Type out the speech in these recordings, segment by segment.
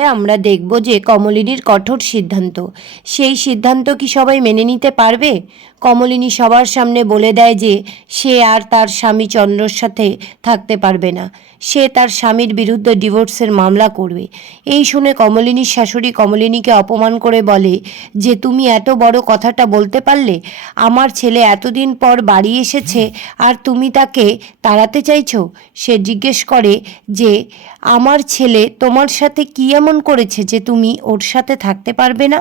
আমরা দেখব যে কমলিনীর কঠোর সিদ্ধান্ত। সেই সিদ্ধান্ত কি সবাই মেনে নিতে পারবে? কমলিনী সবার সামনে বলে দেয় যে, সে আর তার স্বামী চন্দ্রর সাথে থাকতে পারবে না। সে তার স্বামীর বিরুদ্ধে ডিভোর্সের মামলা করবে। এই শুনে কমলিনীর শাশুড়ি কমলিনীকে অপমান করে বলে, যে তুমি এত বড় কথাটা বলতে পারলে? আমার ছেলে এতদিন পর বাড়ি এসেছে, আর তুমি তাকে তাড়াতে চাইছো? সে জিজ্ঞেস করে যে, আমার ছেলে তোমার সাথে কী এমন করেছে যে তুমি ওর সাথে থাকতে পারবে না?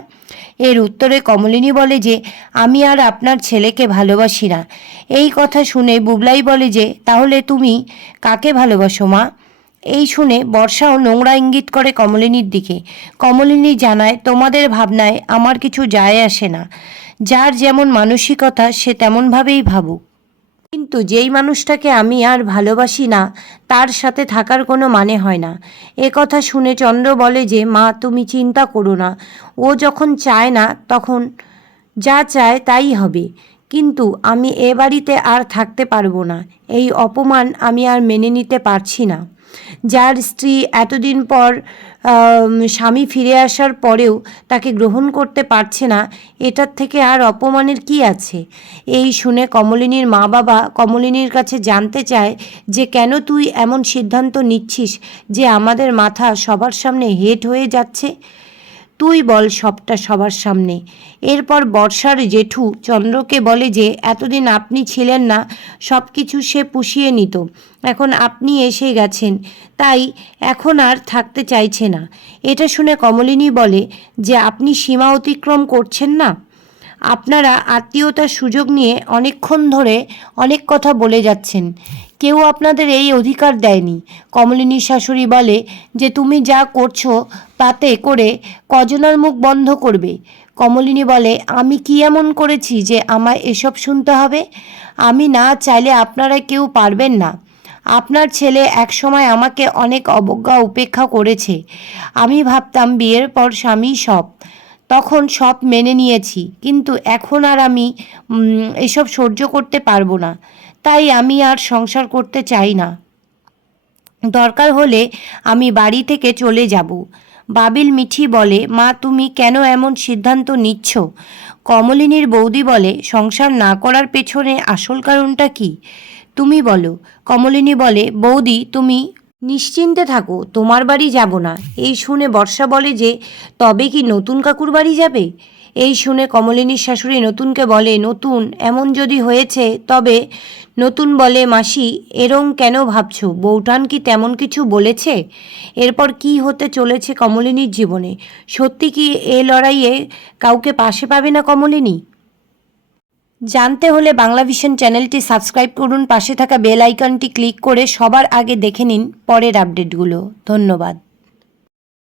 এর উত্তরে কমলিনী বলে যে, আমি আর আপনার ছেলেকে ভালোবাসি না। এই কথা শুনে বুবলাই বলে যে, তাহলে তুমি কাকে ভালোবাসো মা? এই শুনে বর্ষাও নোংরা ইঙ্গিত করে কমলিনীর দিকে। কমলিনী জানায়, তোমাদের ভাবনায় আমার কিছু যায় আসে না। যার যেমন মানসিকতা, সে তেমনভাবেই ভাবুক। কিন্তু যেই মানুষটাকে আমি আর ভালোবাসি না, তার সাথে থাকার কোনো মানে হয় না। এ কথা শুনে চন্দ্র বলে যে, মা, তুমি চিন্তা করো না। ও যখন চায় না, তখন যা চায় তাই হবে। কিন্তু আমি এ বাড়িতে আর থাকতে পারব না। এই অপমান আমি আর মেনে নিতে পারছি না। যার স্ত্রী এতদিন পর স্বামী ফিরে আসার পরেও তাকে গ্রহণ করতে পারছে না, এটার থেকে আর অপমানের কি আছে? এই শুনে কমলিনীর মা বাবা কমলিনীর কাছে জানতে চায় যে কেন তুই এমন সিদ্ধান্ত নিচ্ছিস যে আমাদের মাথা সবার সামনে হেট হয়ে যাচ্ছে? তুই বল সবটা সবার সামনে। এরপর বর্ষার জেঠু চন্দ্রকে বলে যে, এতদিন আপনি ছিলেন না সব কিছু সে পুষিয়ে নিত। এখন আপনি এসে গেছেন। তাই এখন আর থাকতে চাইছে না। এটা শুনে কমলিনী বলে, যে আপনি সীমা অতিক্রম করছেন না? আপনারা আত্মীয়তার সুযোগ নিয়ে অনেকক্ষণ ধরে অনেক কথা বলে যাচ্ছেন। কেউ আপনাদের এই অধিকার দেয়নি। কমলিনীর শাশুড়ি বলে যে, তুমি যা করছ তাতে করে কজনার মুখ বন্ধ করবে। কমলিনী বলে, আমি কি এমন করেছি যে আমায় এসব শুনতে হবে? আমি না চাইলে আপনারা কেউ পারবেন না। আপনার ছেলে একসময় আমাকে অনেক অবজ্ঞা, উপেক্ষা করেছে। আমি ভাবতাম বিয়ের পর স্বামী সব। তখন সব মেনে নিয়েছি, কিন্তু এখন আর আমি এসব সহ্য করতে পারব না। তাই আমি আর সংসার করতে চাই না। দরকার হলে আমি বাড়ি থেকে চলে যাব। বাবিল মিঠি বলে, মা, তুমি কেন এমন সিদ্ধান্ত নিচ্ছ? কমলিনীর বৌদি বলে, সংসার না করার পেছনে আসল কারণটা কি? তুমি বলো। কমলিনী বলে, বৌদি, তুমি নিশ্চিন্তে থাকো, তোমার বাড়ি যাব না। এই শুনে বর্ষা বলে যে, তবে কি নতুন কাকুর বাড়ি যাবে? এই শুনে কমলিনীর শাশুড়ি নতুনকে বলে, নতুন, এমন যদি হয়েছে, তবে নতুন বলে, মাসি, এরম কেন ভাবছ? বৌঠান কি তেমন কিছু বলেছে? এরপর কি হতে চলেছে কমলিনীর জীবনে? সত্যি কি এ লড়াইয়ে কাউকে পাশে পাবে না কমলিনী? জানতে হলে বাংলা ভিশন চ্যানেলটি সাবস্ক্রাইব করুন, পাশে থাকা বেল আইকনটি ক্লিক করে সবার আগে দেখে নিন পরের আপডেটগুলো। ধন্যবাদ।